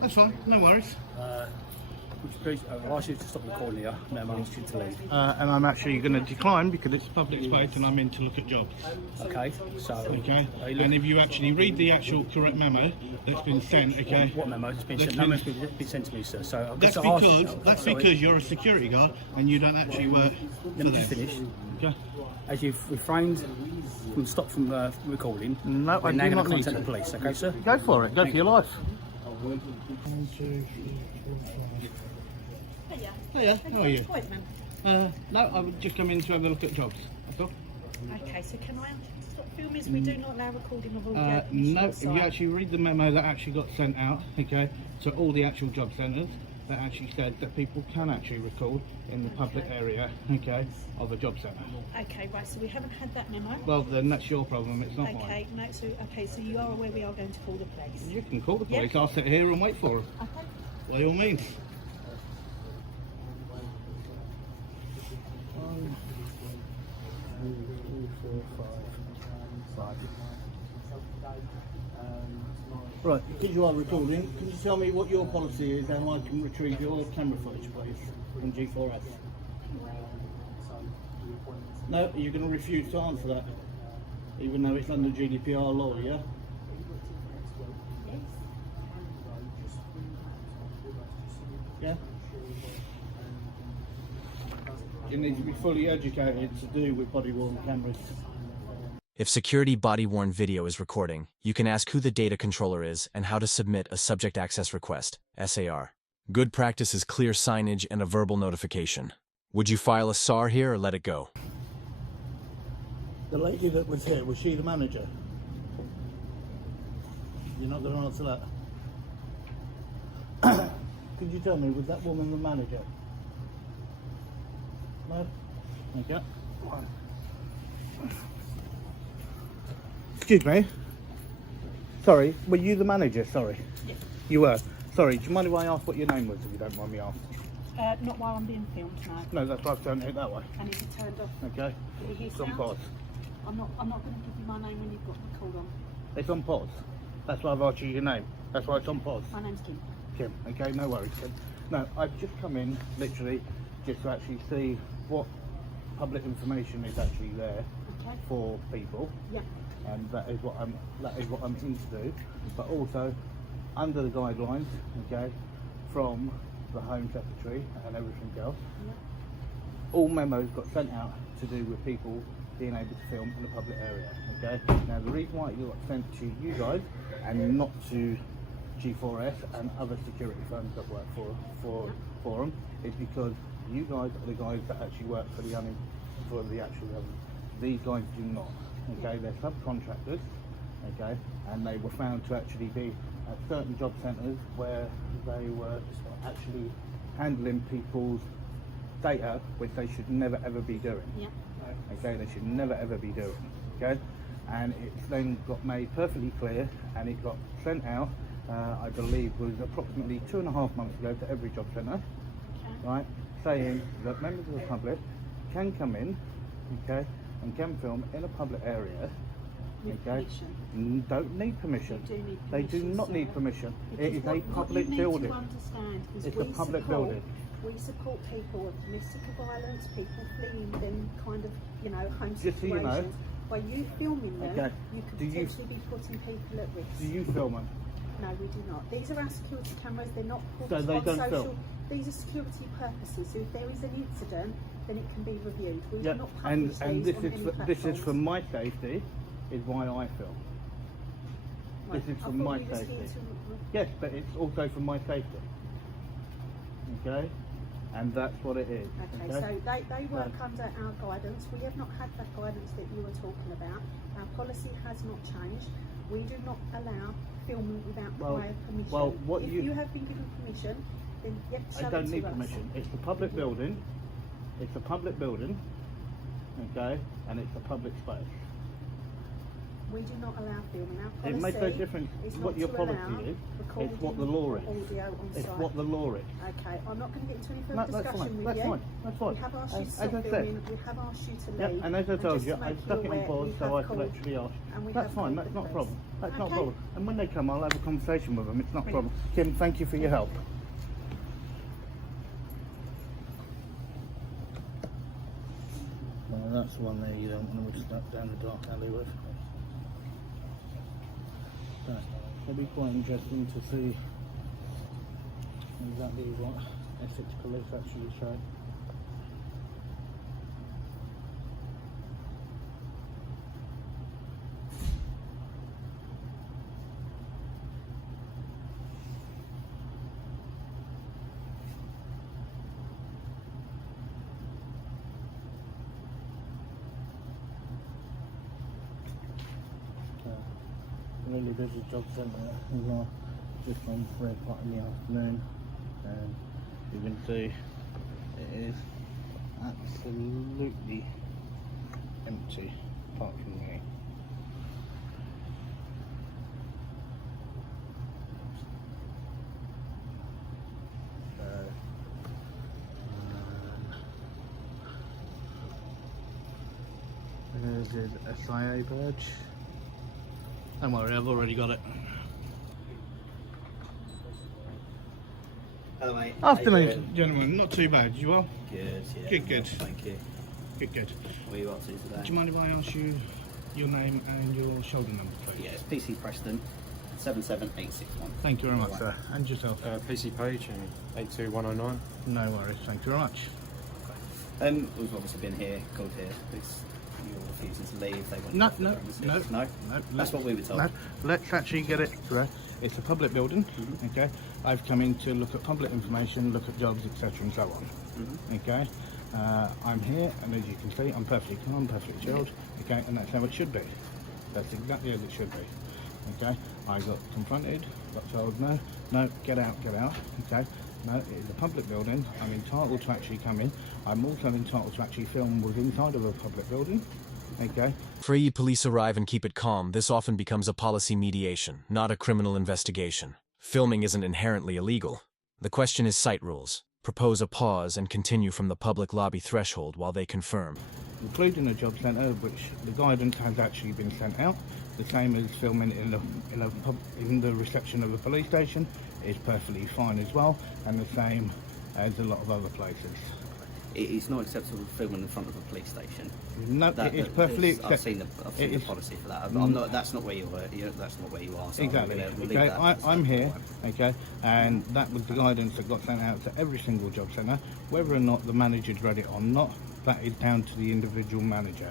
That's fine, no worries. Would you please, I'll ask you to stop recording here, and then I'll ask you to leave. And I'm actually going to decline because it's public space and I'm in to look at jobs. Okay, so... Okay, and if you actually read the actual correct memo that's been sent, okay... What memo? It's been sent, memo's been sent to me, sir, so... That's because you're a security guard and you don't actually work Let me just finish. Okay. As you've refrained from recording, No, we're I now do going not to need contact to. the police, okay, sir? Go for it, go for your life. 1, 2, 3, 4, 5. Hiya, how are you? Appointment. No, I would just come in to have a look at jobs, that's all. Okay, so can I stop filming? We do not allow recording of audio. No, if you actually read the memo that actually got sent out, okay, to all the actual job centres, that actually said that people can actually record in the public area, okay, of a job centre. Okay, right, so we haven't had that memo. Well, then that's your problem, it's not mine. Okay, no, so so you are aware we are going to call the police. You can call the police, Yeah. I'll sit here and wait for them. Okay. By all means. 1, 2, 3, 4, 5. Right, because you are recording, can you tell me what your policy is and I can retrieve your camera footage, please, from G4S? No, you're going to refuse to answer that, even though it's under GDPR law, yeah? Yeah? You need to be fully educated to do with body-worn cameras. If security body-worn video is recording, you can ask who the data controller is and how to submit a subject access request, SAR. Good practice is clear signage and a verbal notification. Would you file a SAR here or let it go? The lady that was here, was she the manager? You're not going to answer that? Could you tell me, was that woman the manager? No? Okay. Excuse me. Sorry, were you the manager? Sorry. Yes. You were. Sorry, do you mind if I ask what your name was, if you don't mind me asking? Not while I'm being filmed, no. No, that's why I've turned it that way. I need to turn it off. Okay. Can you hear It's on sound? pause. I'm not going to give you my name when you've got the call on. It's on pause. That's why I've asked you your name. That's why it's on pause. My name's Kim. Kim. Okay, no worries, Kim. No, I've just come in, literally, just to actually see what public information is actually there Okay. for people. Yeah. And that is what I'm in to do, but also under the guidelines, okay, from the Home Secretary and everything else. Yeah. All memos got sent out to do with people being able to film in a public area. Okay. Now the reason why it got sent to you guys and not to G4S and other security firms that work for them is because you guys are the guys that actually work for the actual government. These guys do not. Okay, they're subcontractors, okay, and they were found to actually be at certain job centres where they were actually handling people's data, which they should never ever be doing. Yeah. Okay, they should never ever be doing. Okay, and it's then got made perfectly clear, and it got sent out. I believe was approximately 2.5 months ago to every job centre, Okay. right, saying that members of the public can come in, okay, and can film in a public area. With Okay, permission. don't need permission. You do need They do permission, not sir. need permission. Because It is a public what you building. need to understand is It's a we public support, building. We support people with domestic violence, people fleeing them kind of, home Just so you know. situations. By you filming them, Okay. you could Do you- potentially be putting people at risk. Do you film them? No, we do not. These are our security cameras. They're not put So they on don't social. film? These are security purposes. So if there is an incident, then it can be reviewed. We Yeah, do not and publish and these this on is any this is platforms. for my safety, is why I film. Right, This is I for thought my we were just here safety. to- Yes, but it's also for my safety. Okay, and that's what it is. Okay, so they work under our guidance. We have not had that guidance that you were talking about. Our policy has not changed. We do not allow filming without prior permission. well, what if you have been given permission, then yep, show I don't it need to us. permission. It's a public building. It's a public building. Okay, and it's a public space. We do not allow filming. Our policy It makes no difference is what not your to policy allow is. recording It's what the law is. or audio on It's site. what the law is. Okay, I'm not going to get into any No, further that's discussion fine. with That's you. fine. That's fine. We have asked you to As stop I said. filming. We have asked you to leave. Yeah, and as I told just you, to I make stuck it on aware, pause we so have I could called actually ask. and we That's have fine, called that's the not a police. problem. That's not a Okay. problem. And when they come, I'll have a conversation with them. It's not a problem. Brilliant. Kim, thank you for your help. Well, that's the one there you don't want to step down the dark alley with. So, it'll be quite interesting to see exactly what Essex Police actually say. Really busy job centre as well, just on 3 o'clock in the afternoon, and you can see it is absolutely empty apart from me. There's his SIA badge. Don't worry, I've already got it. Hello, mate. Afternoon, gentlemen. Not too bad. You well? Good, yeah. Good. Thank you. Good. What are you up to today? Do you mind if I ask you your name and your shoulder number, please? Yeah, it's PC Preston, 77861. Thank you very much, sir. And yourself? PC Page and 82109. No worries. Thank you very much. We've obviously been here, called here, because you're refusing to leave. They want No, you off the no, premises. no, No? no. That's what we were told. No, let's actually get it correct. It's a public building, okay? I've come in to look at public information, look at jobs, etc. and so on, okay? I'm here, and as you can see, I'm perfectly calm, perfectly chilled, okay? And that's how it should be. That's exactly as it should be, okay? I got confronted, got told no, get out, okay? No, it is a public building. I'm entitled to actually come in. I'm also entitled to actually film within inside of a public building, okay? Free police arrive and keep it calm. This often becomes a policy mediation, not a criminal investigation. Filming isn't inherently illegal. The question is site rules. Propose a pause and continue from the public lobby threshold while they confirm. Including a job centre, which the guidance has actually been sent out. The same as filming in the reception of a police station is perfectly fine as well, and the same as a lot of other places. It's not acceptable filming in front of a police station. No, it is perfectly acceptable. I've seen the policy for that. I'm not. That's not where you were. That's not where you are. So Exactly. we'll leave Okay, that. I'm here, okay, and that was the guidance that got sent out to every single job centre. Whether or not the manager's read it or not, that is down to the individual manager,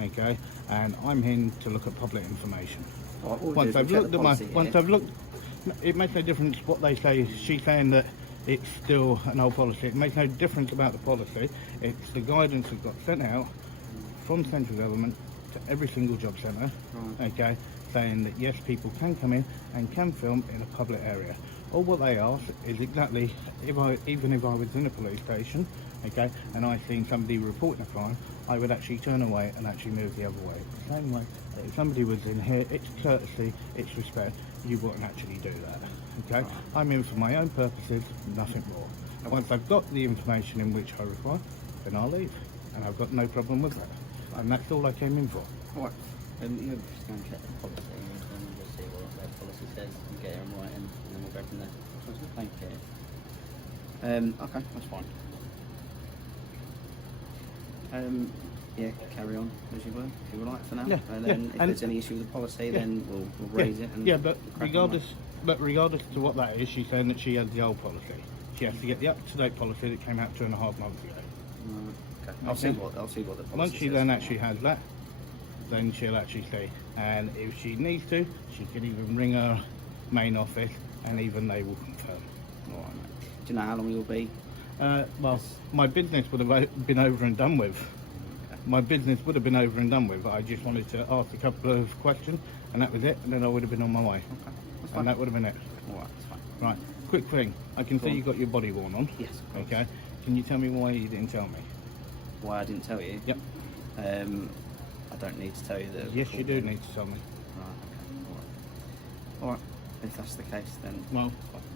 okay? And I'm here to look at public information. Once I've looked at it makes no difference what they say. She's saying that it's still an old policy. It makes no difference about the policy. It's the guidance that got sent out from central government to every single job centre, okay, saying that yes, people can come in and can film in a public area. All what they ask is exactly, even if I was in a police station, okay, and I seen somebody reporting a crime, I would actually turn away and actually move the other way. The same way that if somebody was in here, it's courtesy, it's respect, you wouldn't actually do that, okay? I'm in for my own purposes, nothing more. And once I've got the information in which I require, then I'll leave, and I've got no problem with that. And that's all I came in for. Alright. You're just going to check the policy and then we'll just see what their policy says and get it in writing, and then we'll go from there. Thank you. Okay, that's fine. Yeah, carry on as you will, if you would like for now. Yeah, and then if and- there's any issue with the policy, then we'll raise it. And But crack on with regardless to what that is, she's saying that she has the old policy. She has to get the up-to-date policy that came out 2.5 months ago. Okay. I'll see what the policy Once she says. then actually has that, then she'll actually see. And if she needs to, she can even ring her main office, and even they will confirm. All right, mate. Do you know how long you'll be? Well, my business would have been over and done with. My business would have been over and done with. I just wanted to ask a couple of questions, and that was it. And then I would have been on my way. Okay, that's fine. And that would have been it. All right, that's fine. Right. Quick thing. I can see you got your body worn on. Yes. of course. Okay. Can you tell me why you didn't tell me? Why I didn't tell you? Yep. I don't need to tell you that. Yes, you do need to tell me. Alright, if that's the case then.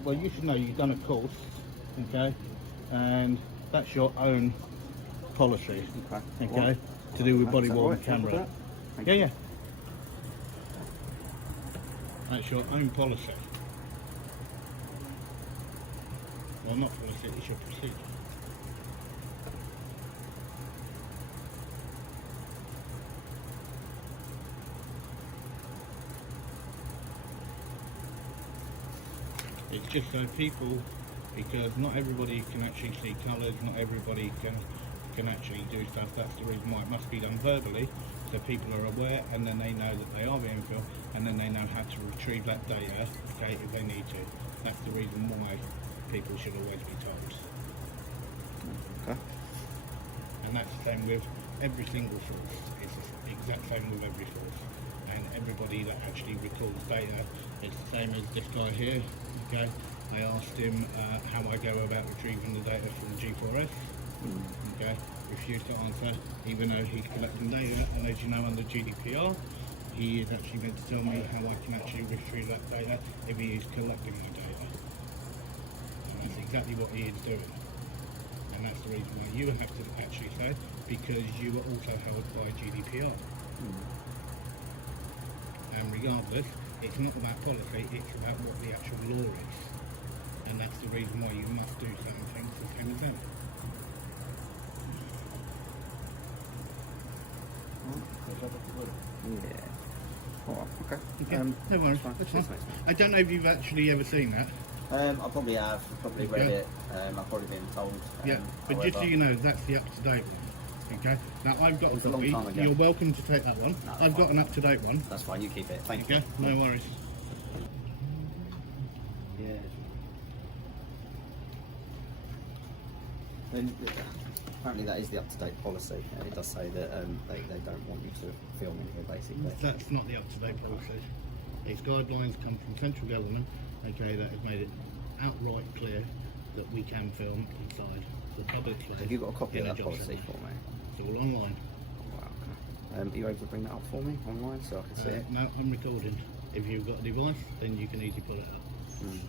Well, you should know you've done a course, okay, and that's your own policy, Okay. okay, to do with body Is that worn right? camera. Thank Yeah, you. yeah. That's your own policy. Well, not policy, it's your procedure. It's just so people, because not everybody can actually see colours, not everybody can actually do stuff. That's the reason why it must be done verbally, so people are aware, and then they know that they are being filmed, and then they know how to retrieve that data, okay, if they need to. That's the reason why people should always be told. Okay. And that's the same with every single source. It's the exact same with every source. And everybody that actually records data, it's the same as this guy here, okay? I asked him how I go about retrieving the data from G4S, okay? Refused to answer, even though he's collecting data, and as you know under GDPR, he is actually meant to tell me how I can actually retrieve that data if he is collecting the data. And that's exactly what he is doing. And that's the reason why you have to actually say, because you are also held by GDPR. And regardless, it's not about policy, it's about what the actual law is. And that's the reason why you must do certain things the same as them. Yeah. Alright, okay. Okay, no worries. fine. That's Cheers, fine. mate. I don't know if you've actually ever seen that. I probably have, probably read it, I've probably been told. Yeah, but just so you know, that's the up-to-date one. Okay? Now I've got a was a long copy. time ago. You're welcome to take that one. No, I've got fine. an up-to-date one. That's fine, you keep it. Thank Okay? you. No worries. Yeah. Then, apparently that is the up-to-date policy. It does say that they don't want you to film in here, basically. That's not the up-to-date policy. These guidelines come from central government, okay, that has made it outright clear that we can film inside the public place. Have you got a copy of in a that job policy centre. for me? It's all online. Wow, okay. Are you able to bring that up for me online so I can see it? No, I'm recording. If you've got a device, then you can easily pull it up. Okay.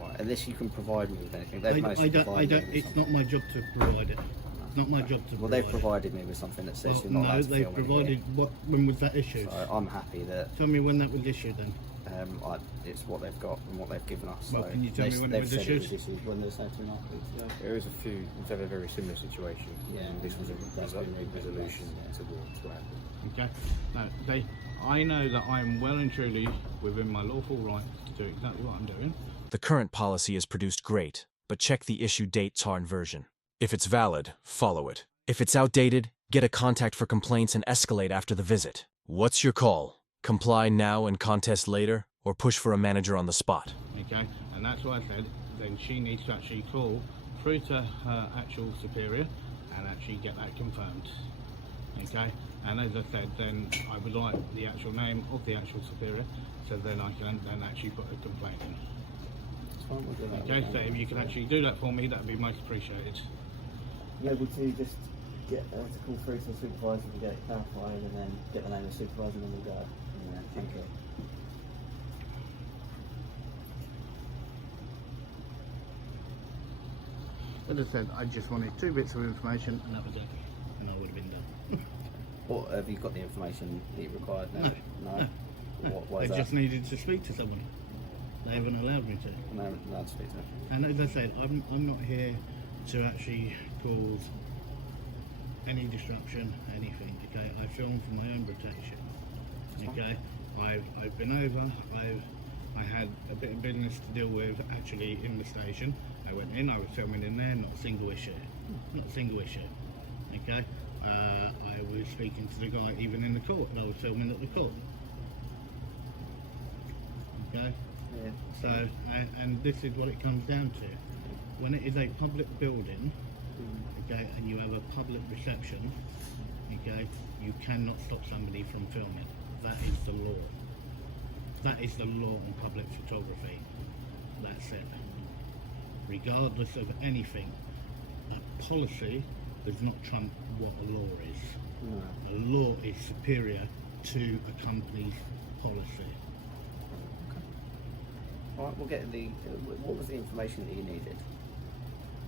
Alright, unless you can provide me with anything. I They've managed to don't, provide me with it's something. not my job to provide it. It's not my job to Well, provide they've it. provided me with something that says you're not No, allowed to they've film provided, when was that issued? So I'm happy that Tell me when that was issued then. it's what they've got and what they've given us. So Well, can you tell me when it they've was said issued? it was issued when they were saying 2.5 weeks ago. There is a few, we've had a very similar situation. Yeah, And this was a that's been resolution yeah. towards what happened. Okay. No, I know that I'm well and truly within my lawful right to do exactly what I'm doing. The current policy is produced great, but check the issue date TARN version. If it's valid, follow it. If it's outdated, get a contact for complaints and escalate after the visit. What's your call? Comply now and contest later, or push for a manager on the spot? Okay, and that's what I said. Then she needs to actually call through to her actual superior and actually get that confirmed. Okay, and as I said, then I would like the actual name of the actual superior, so then I can then actually put a complaint in. It's fine, we'll do that. Okay, so if you can actually do that for me, that would be most appreciated. You're able to just get to call through to the supervisor and get it clarified and then get the name of the supervisor and then we'll go. Yeah, thank you. As I said, I just wanted 2 bits of information and that was it, and I would have been done. What, have you got the information that you required now? No? Why I is that? just needed to speak to someone. They haven't allowed me to. No, no, speak to me. And as I said, I'm not here to actually cause any disruption, anything. Okay, I film for my own protection. Okay, I've been over. I had a bit of business to deal with actually in the station. I went in. I was filming in there. Not a single issue. Not a single issue. Okay. I was speaking to the guy even in the court, and I was filming at the court. Okay. Yeah. So, and this is what it comes down to. When it is a public building, okay, and you have a public reception, okay, you cannot stop somebody from filming. That is the law. That is the law on public photography. That's it. Regardless of anything, a policy does not trump what a law is. No. The law is superior to a company's policy. All right, we'll get the. What was the information that you needed?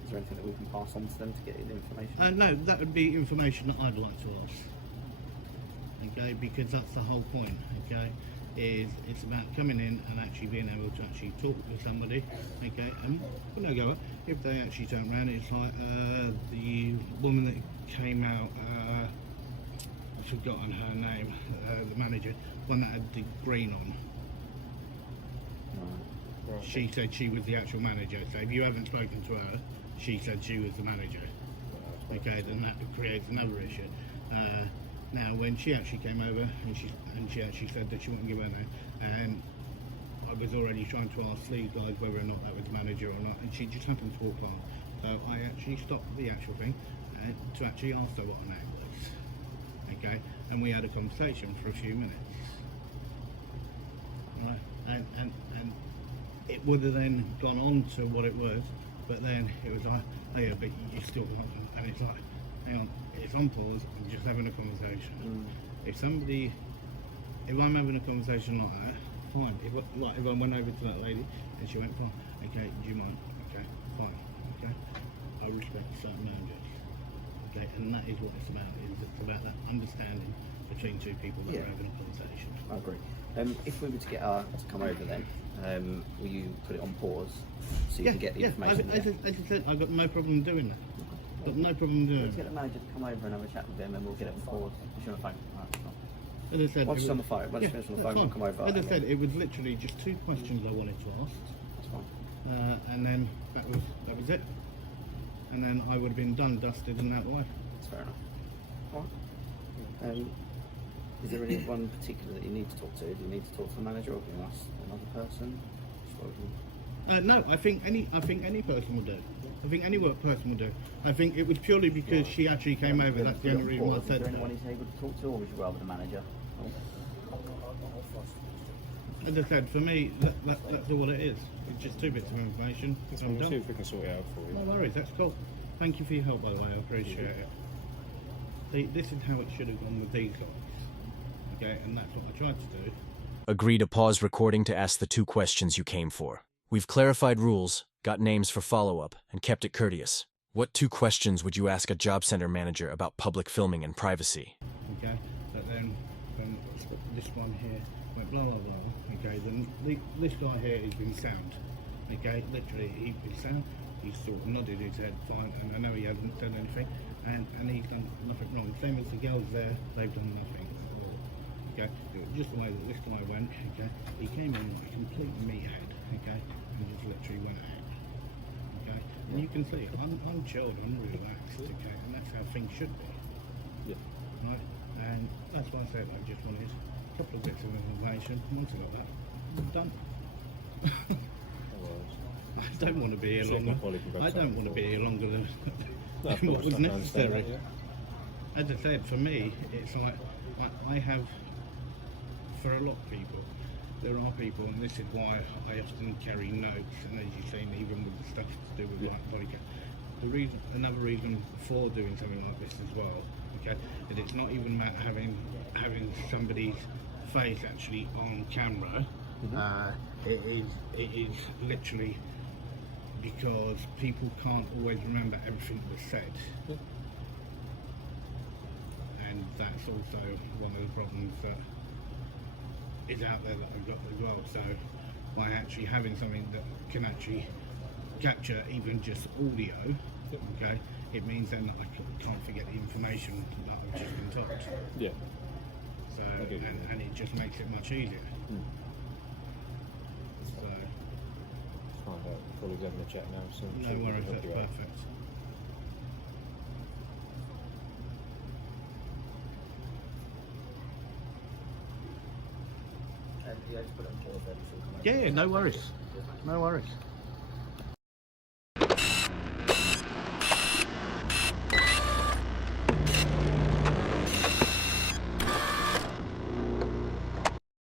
Is there anything that we can pass on to them to get you the information? No, that would be information that I'd like to ask. Okay, because that's the whole point. Okay, is it's about coming in and actually being able to actually talk with somebody. Okay, and when they go up, if they actually turn around, it's like the woman that came out. I've forgotten her name. The manager, one that had the green on. Right. She said she was the actual manager. So if you haven't spoken to her, she said she was the manager. Okay, then that creates another issue. Now, when she actually came over and she actually said that she wouldn't give her name, and I was already trying to ask these guys whether or not that was the manager or not, and she just happened to walk on. So I actually stopped the actual thing to actually ask her what her name was. Okay, and we had a conversation for a few minutes. Right, and it would have then gone on to what it was, but then it was like, oh yeah, but you still want them, and it's like, hang on, it's on pause, I'm just having a conversation. If I'm having a conversation like that, fine. If I went over to that lady and she went, fine, okay, do you mind? Okay, fine, okay. I respect certain boundaries. Okay, and that is what it's about, it's about that understanding between two people that are having a conversation. I agree. If we were to get her to come over then, will you put it on pause so you can get the information? As I said, I've got no problem doing that. Got no problem doing Let's it. get the manager to come over and have a chat with him and we'll get it on pause. She's on the phone. Right, As I said, once she's on the phone, once she's finished on the phone, we'll come over. As I said, it was literally just two questions I wanted to ask, That's fine. and then that was it. And then I would have been done, dusted, and that way. That's fair enough. Alright. Is there anyone particular that you need to talk to? Do you need to talk to the manager or can you ask another person? No, I think any person will do. I think any work person will do. I think it was purely because she actually came over. That's the only reason why I said Is there that. anyone he's able to talk to, or would you rather the manager? As I said, for me, that's all it is. It's just two bits of information. I'm We'll see done. if we can sort it out for you. No worries, that's cool. Thank you for your help, by the way. I appreciate it. See, this is how it should have gone with these guys. Okay, and that's what I tried to do. Agree to pause recording to ask the two questions you came for. We've clarified rules, got names for follow-up, and kept it courteous. What two questions would you ask a job center manager about public filming and privacy? Okay, but then this one here went blah blah blah. Okay, then this guy here has been sound. Okay, literally he's been sound. He's sort of nodded his head fine, and I know he hasn't done anything, and he's done nothing wrong. Same as the girls there, they've done nothing. Okay, it was just the way that this guy went. Okay, he came in like a complete meathead. Okay, and just literally went out. Okay, and you can see I'm chilled, I'm relaxed. Okay, and that's how things should be. Yeah. Right, and that's why I said I just wanted a couple of bits of information. Once I got that, I'm done. I don't want to be here longer. I don't want to be here longer than what was necessary. As I said, for me, it's like I have, for a lot of people, there are people, and this is why I often carry notes, and as you've seen, even with the stuff to do with like podcast. Another reason for doing something like this as well, okay, that it's not even about having somebody's face actually on camera. It is literally because people can't always remember everything that was said. And that's also one of the problems that is out there that I've got as well. So by actually having something that can actually capture even just audio, okay, it means then that I can't forget the information that I've just been told. Yeah. So and it just makes it much easier. So Find out. Probably having a chat now. So no worries, that's perfect. Yeah, no worries. No worries.